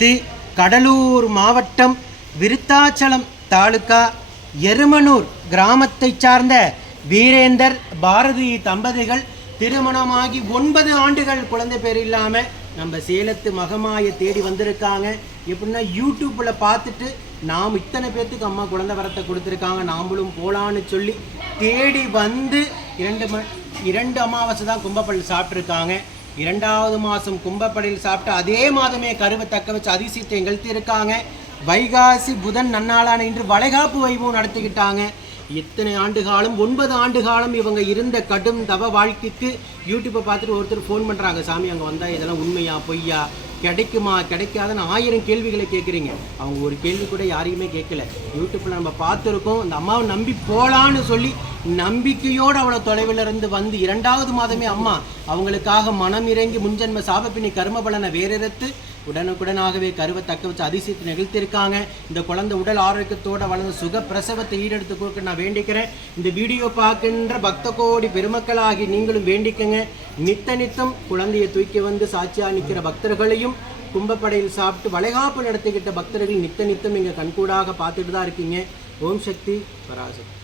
அடுத்து கடலூர் மாவட்டம் விருத்தாச்சலம் தாலுக்கா எருமனூர் கிராமத்தைச் சார்ந்த வீரேந்தர் பாரதி தம்பதிகள் திருமணமாகி ஒன்பது ஆண்டுகள் குழந்தை பேர் இல்லாமல் நம்ம சேலத்து மகமாயை தேடி வந்திருக்காங்க. எப்படின்னா யூடியூப்பில் பார்த்துட்டு நாம் இத்தனை பேர்த்துக்கு அம்மா குழந்தை வரத்தை கொடுத்துருக்காங்க நாமளும் போகலான்னு சொல்லி தேடி வந்து இரண்டு ம இரண்டு அமாவாசை தான் கும்பப்பள்ளி சாப்பிட்ருக்காங்க இரண்டாவது மாதம் கும்பப்படையில் சாப்பிட்டு அதே மாதமே கருவை தக்க வச்சு அதிசயத்தை நிகழ்த்தியிருக்காங்க. வைகாசி புதன் நன்னாளான இன்று வளைகாப்பு வைபவம் நடத்திக்கிட்டாங்க. எத்தனை ஆண்டு காலம் ஒன்பது ஆண்டு காலம் இவங்க இருந்த கடும் தவ வாழ்க்கைக்கு யூடியூப்பை பார்த்துட்டு ஒருத்தர் ஃபோன் பண்ணுறாங்க சாமி அங்கே வந்தால் இதெல்லாம் உண்மையா பொய்யா? கிடைக்குமா கிடைக்காதுன்னு ஆயிரம் கேள்விகளை கேட்குறீங்க அவங்க ஒரு கேள்வி கூட யாரையுமே கேட்கல யூடியூப்பில் நம்ம பார்த்துருக்கோம். அந்த அம்மாவை நம்பி போகலான்னு சொல்லி நம்பிக்கையோடு அவ்வளோ தொலைவில் இருந்து வந்து இரண்டாவது மாதமே அம்மா அவங்களுக்காக மனம் இறங்கி முன்ஜென்ம சாபப்பினி கர்ம பலனை வேறெடுத்து உடனுக்குடனாகவே கருவை தக்க வச்சு அதிசயத்தை நிகழ்த்திருக்காங்க இந்த குழந்தை உடல் ஆரோக்கியத்தோட வளர்ந்து சுக பிரசவத்தை ஈடெடுத்து கொடுக்க நான் வேண்டிக்கிறேன். இந்த வீடியோ பார்க்கின்ற பக்த கோடி பெருமக்களாகி நீங்களும் வேண்டிக்கங்க. நித்த நித்தம் குழந்தையை தூக்கி வந்து சாட்சியாக நிற்கிற பக்தர்களையும் கும்பப்படையில் சாப்பிட்டு வளைகாப்பு நடத்திக்கிட்ட பக்தர்கள் நித்த நித்தம் இங்கே கண்கூடாக பார்த்துட்டு தான் இருக்கீங்க. ஓம் சக்தி பராசக்தி.